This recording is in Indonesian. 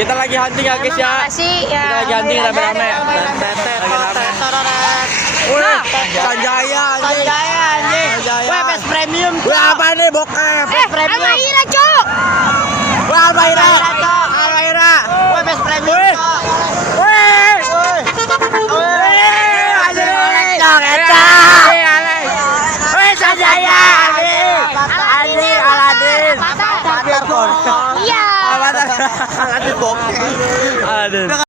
Kita lagi hunting ya guys ya. Kita lagi hunting rame-rame. Sanjaya anjing. Wah, best premium. Wah, apa nih bokep? Almaira, Cok. Wah, Almaira. Cok. Almaira. Wah, best premium, Cok. Aladin.